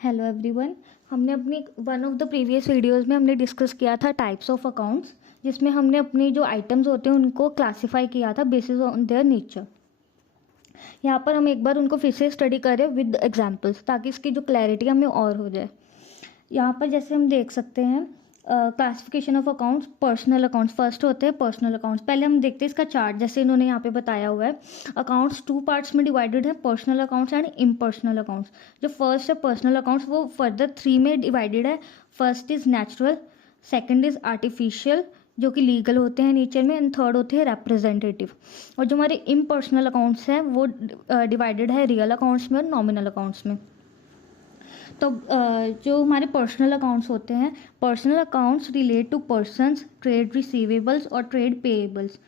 Hello everyone. हमने अपनी one of the previous videos में हमने डिस्कस किया था टाइप्स ऑफ अकाउंट्स, जिसमें हमने अपनी जो आइटम्स होते हैं उनको क्लासिफाई किया था बेसिस ऑन देयर नेचर। यहाँ पर हम एक बार उनको फिर से स्टडी करें विद एग्जांपल्स, ताकि इसकी जो क्लैरिटी हमें और हो जाए। यहाँ पर जैसे हम देख सकते हैं classification of accounts, personal accounts first होते हैं। पर्सनल अकाउंट्स पहले हम देखते हैं इसका चार्ट, जैसे इन्होंने यहाँ पे बताया हुआ है। अकाउंट्स टू पार्ट्स में डिवाइडेड है, personal accounts and impersonal accounts. जो फर्स्ट है पर्सनल अकाउंट्स, वो फर्दर थ्री में डिवाइडेड है। First is natural, second is artificial जो कि लीगल होते हैं नेचर में, एंड थर्ड होते हैं रिप्रेजेंटेटिव। और जो हमारे इम्पर्सनल अकाउंट्स हैं वो डिवाइडेड है रियल अकाउंट्स में और नॉमिनल अकाउंट्स में। तो जो हमारे पर्सनल अकाउंट्स होते हैं, personal accounts relate to persons, trade receivables और trade payables.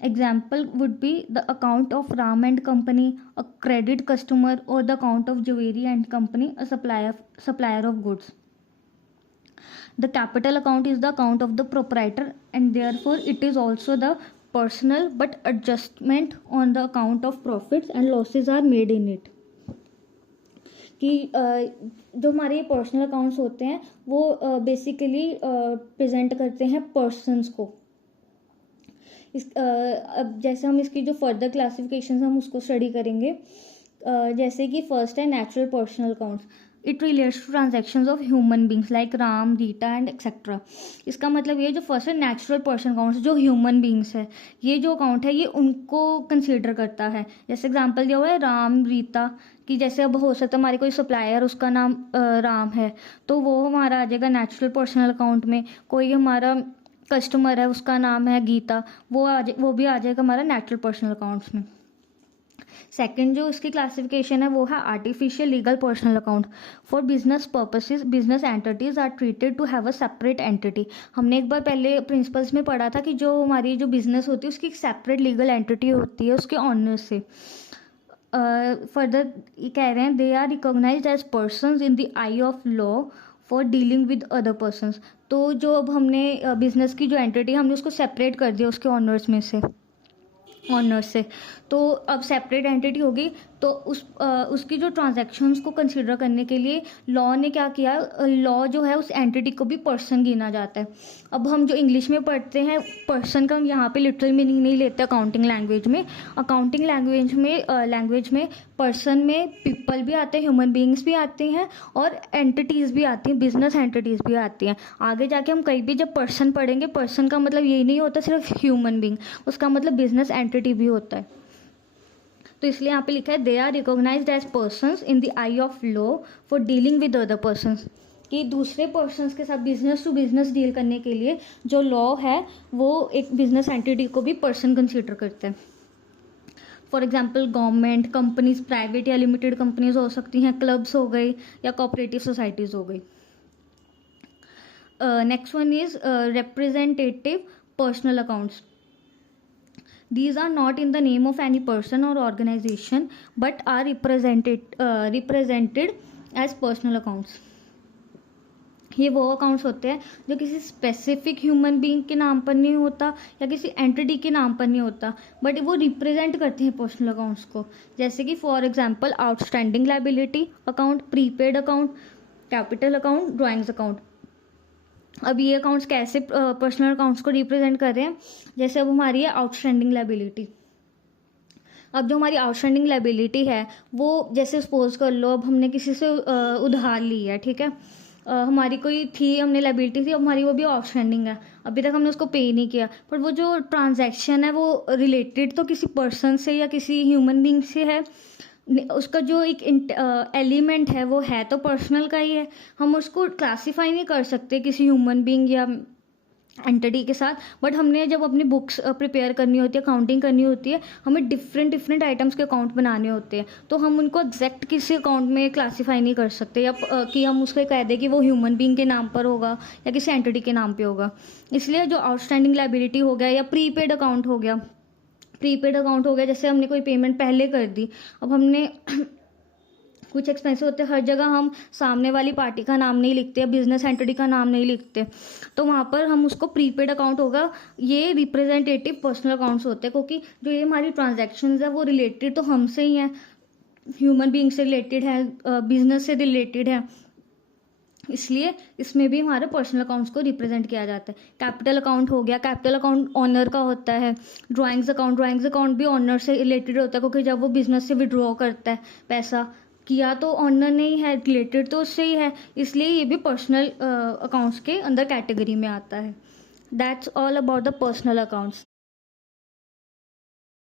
Example would be the account of Ram and company, a credit customer, और the account of Javeri and company, a supplier of goods. The capital account is the account of the proprietor and therefore it is also the personal, but adjustment on the account of profits and losses are made in it. कि जो हमारे personal accounts होते हैं वो basically present करते हैं persons को। अब जैसे हम इसकी जो फर्दर क्लासिफिकेशन हम उसको स्टडी करेंगे। जैसे कि फर्स्ट है natural personal accounts. It relates to transactions of human beings like Ram, Rita and etcetera. इसका मतलब ये जो फर्स्ट है नेचुरल पर्सन अकाउंट्स, जो ह्यूमन बींग्स है, ये जो अकाउंट है ये उनको कंसीडर करता है। जैसे एग्जांपल दिया हुआ है राम, रीता कि जैसे अब हो सकता है हमारे कोई सप्लायर उसका नाम राम है, तो वो हमारा आ जाएगा नेचुरल पर्सनल अकाउंट में। कोई हमारा कस्टमर है उसका नाम है गीता, वो भी आ जाएगा हमारा नेचुरल पर्सनल अकाउंट्स में। सेकंड जो इसकी क्लासिफिकेशन है वो है artificial legal personal account. For business purposes business entities are treated to have a separate entity. हमने एक बार पहले प्रिंसिपल्स में पढ़ा था कि जो हमारी जो बिजनेस होती है उसकी एक सेपरेट लीगल एंटिटी होती है उसके ऑनर से। फर्दर ये कह रहे हैं they are recognised as persons in the eye of law for dealing with other persons. तो जो अब हमने बिजनेस की जो एंटिटी हमने उसको सेपरेट कर दिया उसके ऑनर्स में से, ऑनर्स से। तो अब सेपरेट एंटिटी होगी तो उसकी जो ट्रांजैक्शंस को कंसीडर करने के लिए लॉ ने क्या किया, लॉ जो है उस एंटिटी को भी पर्सन गिना जाता है। अब हम जो इंग्लिश में पढ़ते हैं पर्सन का हम यहाँ पे लिटरल मीनिंग नहीं लेते अकाउंटिंग लैंग्वेज में। अकाउंटिंग लैंग्वेज में पर्सन में पीपल भी आते हैं, ह्यूमन बींग्स भी आते हैं और एंटिटीज़ भी आती हैं, बिजनेस एंटिटीज़ भी आती हैं। आगे जाके हम कहीं भी जब पर्सन पढ़ेंगे, पर्सन का मतलब यही नहीं होता सिर्फ ह्यूमन बींग, उसका मतलब बिजनेस एंटिटी भी होता है। तो इसलिए यहाँ पे लिखा है they are recognised as persons in the eye of law for dealing with other persons. कि दूसरे पर्सन्स के साथ बिजनेस टू बिजनेस डील करने के लिए जो लॉ है वो एक बिजनेस एंटिटी को भी पर्सन कंसीडर करते हैं। For example government, companies, private या लिमिटेड कंपनीज हो सकती हैं, क्लब्स हो गई या कोऑपरेटिव सोसाइटीज हो गई। Next one is representative personal accounts. These are not in the name of any person or organization but are represented as personal accounts. ये वो अकाउंट्स होते हैं जो किसी स्पेसिफिक ह्यूमन बीइंग के नाम पर नहीं होता या किसी एंटिटी के नाम पर नहीं होता, बट वो रिप्रेजेंट करते हैं पर्सनल अकाउंट्स को। जैसे कि for example outstanding liability account, prepaid account, capital account, drawings account. अब ये अकाउंट्स कैसे पर्सनल अकाउंट्स को रिप्रेजेंट कर रहे हैं, जैसे अब हमारी है आउटस्टैंडिंग लायबिलिटी। अब जो हमारी आउटस्टैंडिंग लायबिलिटी है वो जैसे सपोज कर लो अब हमने किसी से उधार ली है, ठीक है। हमारी कोई थी, हमने लायबिलिटी थी, अब हमारी वो भी आउटस्टैंडिंग है, अभी तक हमने उसको पे नहीं किया, पर वो जो ट्रांजैक्शन है वो रिलेटेड तो किसी पर्सन से या किसी ह्यूमन बींग से है, उसका जो एक एलिमेंट है वो है तो पर्सनल का ही है। हम उसको क्लासीफाई नहीं कर सकते किसी ह्यूमन बीइंग या एंटिटी के साथ। बट हमने जब अपनी बुक्स प्रिपेयर करनी होती है, अकाउंटिंग करनी होती है, हमें डिफरेंट आइटम्स के अकाउंट बनाने होते हैं, तो हम उनको एग्जैक्ट किसी अकाउंट में क्लासीफाई नहीं कर सकते या कि हम उसको कह दें कि वो ह्यूमन बीइंग के नाम पर होगा या किसी एंटिटी के नाम पर होगा। इसलिए जो आउटस्टैंडिंग लायबिलिटी हो गया या प्रीपेड अकाउंट हो गया, जैसे हमने कोई पेमेंट पहले कर दी, अब हमने कुछ एक्सपेंसिव होते हैं, हर जगह हम सामने वाली पार्टी का नाम नहीं लिखते या बिजनेस एंटिटी का नाम नहीं लिखते, तो वहाँ पर हम उसको प्रीपेड अकाउंट होगा। ये रिप्रेजेंटेटिव पर्सनल अकाउंट्स होते हैं क्योंकि जो ये हमारी ट्रांजैक्शंस है वो रिलेटेड तो हमसे ही हैं, ह्यूमन बीइंग से रिलेटेड है, बिजनेस से रिलेटेड है, इसलिए इसमें भी हमारे पर्सनल अकाउंट्स को रिप्रेजेंट किया जाता है। कैपिटल अकाउंट हो गया, कैपिटल अकाउंट ऑनर का होता है। ड्राइंग्स अकाउंट भी ऑनर से रिलेटेड होता है, क्योंकि जब वो बिजनेस से विड्रॉ करता है पैसा, किया तो ऑनर ने ही है, रिलेटेड तो उससे ही है, इसलिए ये भी पर्सनल अकाउंट्स के अंदर कैटेगरी में आता है। That's all about the personal accounts.